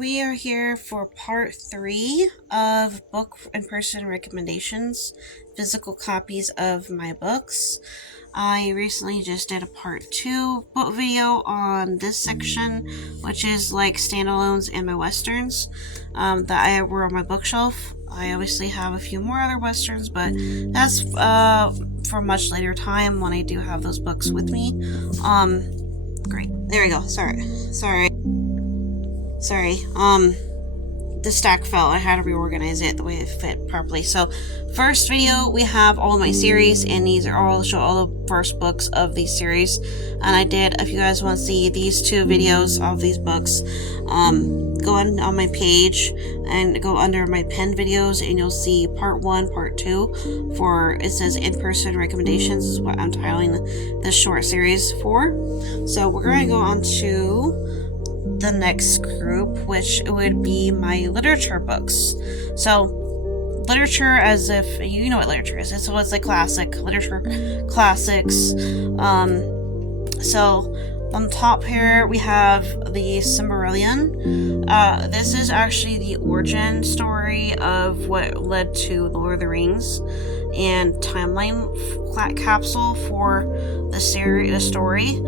we are here for part 3 of book and person recommendations, physical copies of my books. I recently just did a part 2 book video on this section, which is like standalones and my westerns that I were on my bookshelf. I obviously have a few more other westerns, but that's for a much later time when I do have those books with me. Great. There we go. Sorry. The stack fell. I had to reorganize it the way it fit properly. So, first video, we have all of my series, and these are all show all the first books of these series. And I did, if you guys want to see these 2 videos of these books, go on my page and go under my pinned videos, and you'll see part 1, part 2, for it says in-person recommendations is what I'm titling this short series for. So we're going to go on to the next group, which would be my literature books. So literature, as if you know what literature is, so it's like classic literature classics. So on the top here we have the Silmarillion. This is actually the origin story of what led to The Lord of the Rings and timeline capsule for the story.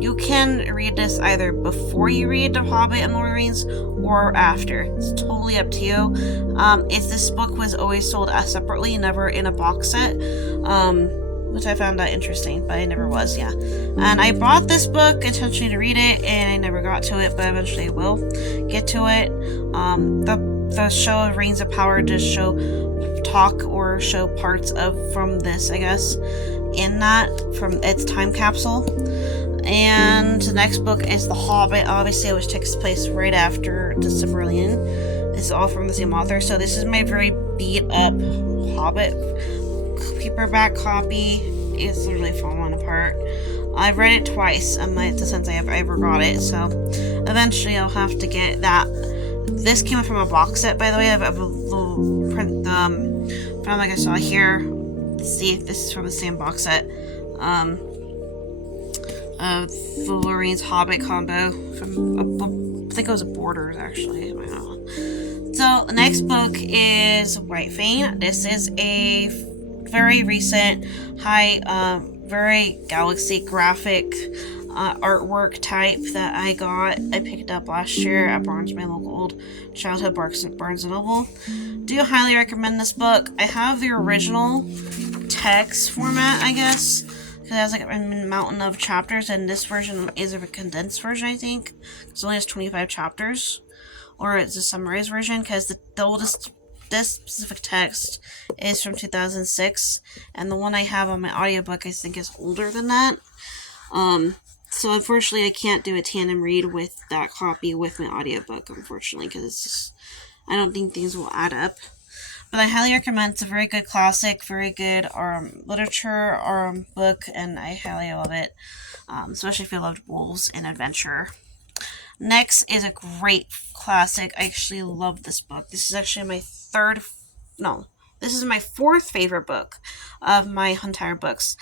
You can read this either before you read The Hobbit and Lord of the Rings or after. It's totally up to you. If this book was always sold separately, never in a box set, which I found that interesting, but I never was, yeah. And I bought this book intentionally to read it, and I never got to it, but eventually I will get to it. The show Rings of Power does show parts from this, I guess, in that, from its time capsule. And the next book is The Hobbit, obviously, which takes place right after the Silmarillion. This is all from the same author. So this is my very beat up Hobbit paperback copy. It's literally falling apart. I've read it twice since I ever got it, so eventually I'll have to get that. This came from a box set, by the way. I have a little print from like I saw here. Let's see if this is from the same box set. Of the Lord of the Rings Hobbit combo from a book, I think it was a Borders, actually. I don't know. So the next book is White Fang. This is a very recent, very galaxy graphic artwork type that I picked up last year at my local old childhood Barnes & Noble. Do highly recommend this book. I have the original text format, I guess, because it has like a mountain of chapters, and this version is a condensed version, I think. It only has 25 chapters, or it's a summarized version, because the oldest, this specific text is from 2006, and the one I have on my audiobook I think is older than that. So unfortunately I can't do a tandem read with that copy with my audiobook, unfortunately, because it's just, I don't think things will add up. But I highly recommend. It's a very good classic, very good literature book, and I highly love it, especially if you loved wolves and adventure. Next is a great classic. I actually love this book. This is actually my this is my 4th favorite book of my entire books.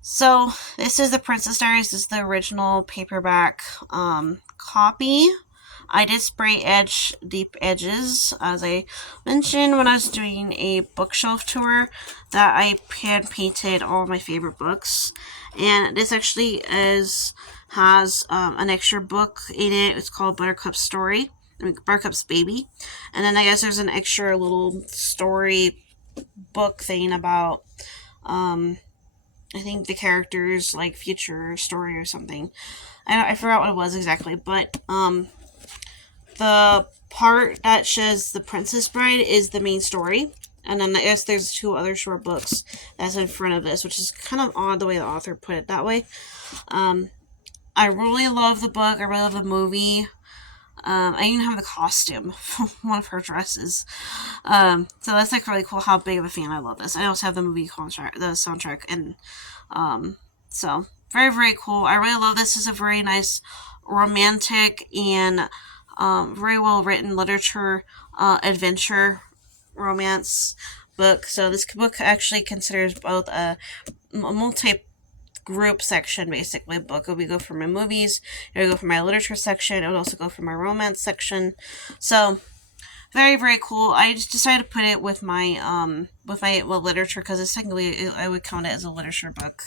So this is The Princess Diaries. This is the original paperback copy. I did spray edge deep edges, as I mentioned when I was doing a bookshelf tour, that I hand painted all my favorite books. And this actually has an extra book in it. It's called Buttercup's Baby. And then I guess there's an extra little story book thing about I think the characters, like future story or something. I forgot what it was exactly, but the part that says The Princess Bride is the main story. And then I guess there's 2 other short books that's in front of this, which is kind of odd the way the author put it that way. I really love the book. I really love the movie. I even have the costume from one of her dresses. So that's like really cool how big of a fan I love this. I also have the movie soundtrack, and so very, very cool. I really love this. It's a very nice romantic and very well written literature, adventure, romance book. So this book actually considers both a multi group section, basically, book. It would go for my movies, it would go for my literature section, it would also go for my romance section. So, very, very cool. I just decided to put it with my literature, because it's technically, I would count it as a literature book.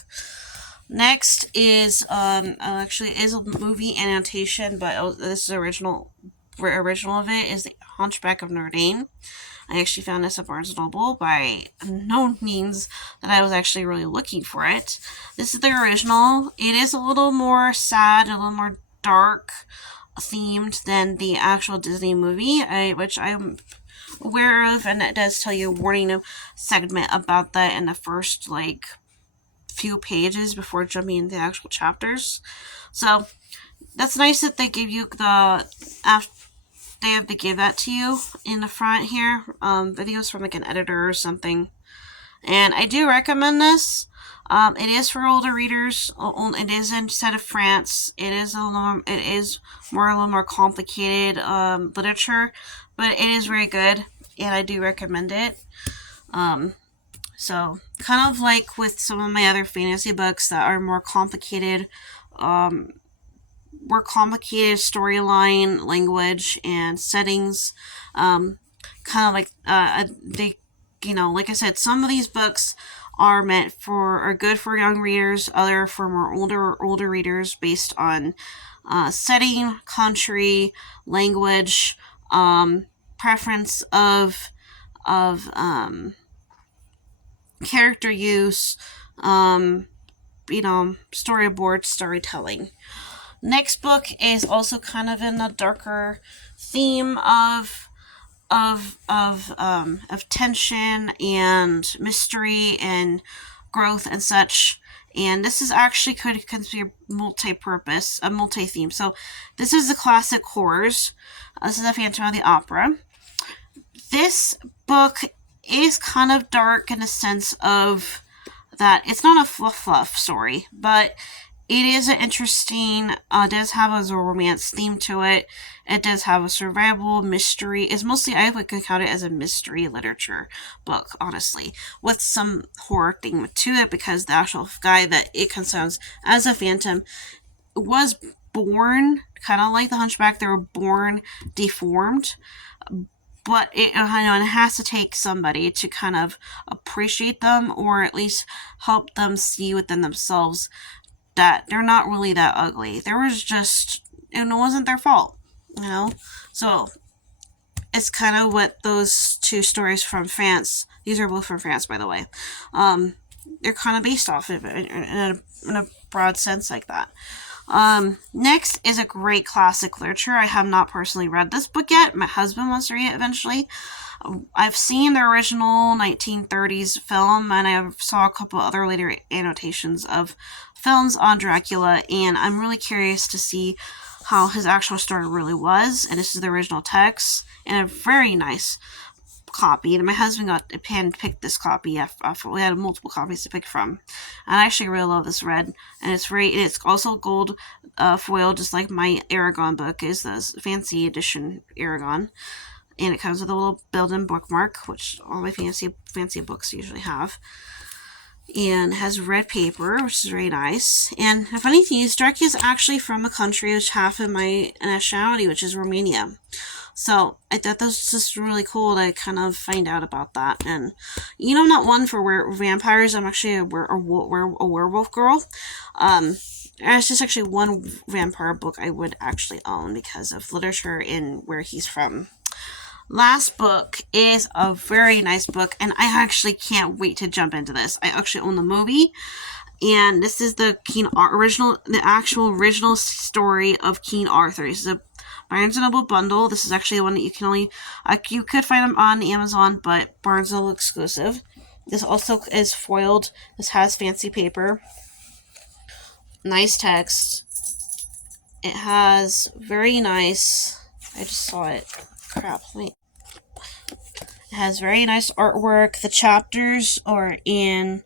Next is actually is a movie annotation, but this is original of it is the Hunchback of Notre Dame. I actually found this at Barnes & Noble, by no means that I was actually really looking for it. This is the original. It is a little more sad, a little more dark themed than the actual Disney movie, which I'm aware of, and it does tell you a warning segment about that in the first, few pages before jumping into the actual chapters. So that's nice that they give you they give that to you in the front here. Videos from an editor or something. And I do recommend this. It is for older readers. It is instead of France. It is a little more complicated literature, but it is very good, and I do recommend it. So kind of like with some of my other fantasy books that are more complicated storyline, language, and settings. Kind of like like I said, some of these books are good for young readers, other for more older readers, based on setting, country, language, preference of character use, storyboard storytelling. Next book is also kind of in the darker theme of tension and mystery and growth and such. And this is actually could consider multi-purpose, a multi-theme. So this is the classic horrors. This is a Phantom of the Opera. This book is kind of dark in the sense of that it's not a fluff story, but it is an interesting, does have a romance theme to it. It does have a survival mystery. It's mostly, I would count it as a mystery literature book, honestly, with some horror theme to it, because the actual guy that it concerns as a phantom was born, kind of like the Hunchback, they were born deformed. But it has to take somebody to kind of appreciate them, or at least help them see within themselves that they're not really that ugly. There was just, it wasn't their fault, So it's kind of what those two stories from France, these are both from France, by the way, they're kind of based off of it in a broad sense like that. Next is a great classic literature. I have not personally read this book yet. My husband wants to read it eventually. I've seen the original 1930s film, and I saw a couple other later annotations of films on Dracula, and I'm really curious to see how his actual story really was. And this is the original text, and a very nice copy. And my husband got picked this copy. We had multiple copies to pick from, and I actually really love this red. And it's also gold foil, just like my Aragon book is, the fancy edition Aragon. And it comes with a little built-in bookmark, which all my fancy books usually have. And has red paper, which is very nice. And the funny thing is, Dracula is actually from a country which half of my nationality, which is Romania. So I thought that was just really cool to kind of find out about that. And I'm not one for vampires. I'm actually a werewolf girl. It's just actually one vampire book I would actually own because of literature and where he's from. Last book is a very nice book, and I actually can't wait to jump into this. I actually own the movie, and this is the actual original story of King Arthur. This is a Barnes & Noble bundle. This is actually the one that you can you could find them on Amazon, but Barnes & Noble exclusive. This also is foiled. This has fancy paper. Nice text. It has very nice, I just saw it. Crap, wait. It has very nice artwork. The chapters are in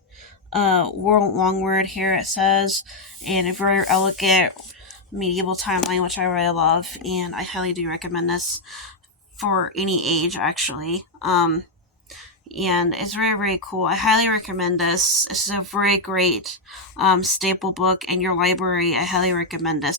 world long word here, it says, and a very elegant medieval timeline, which I really love, and I highly do recommend this for any age, actually. and it's very, very cool. I highly recommend this. This is a very great staple book in your library. I highly recommend this.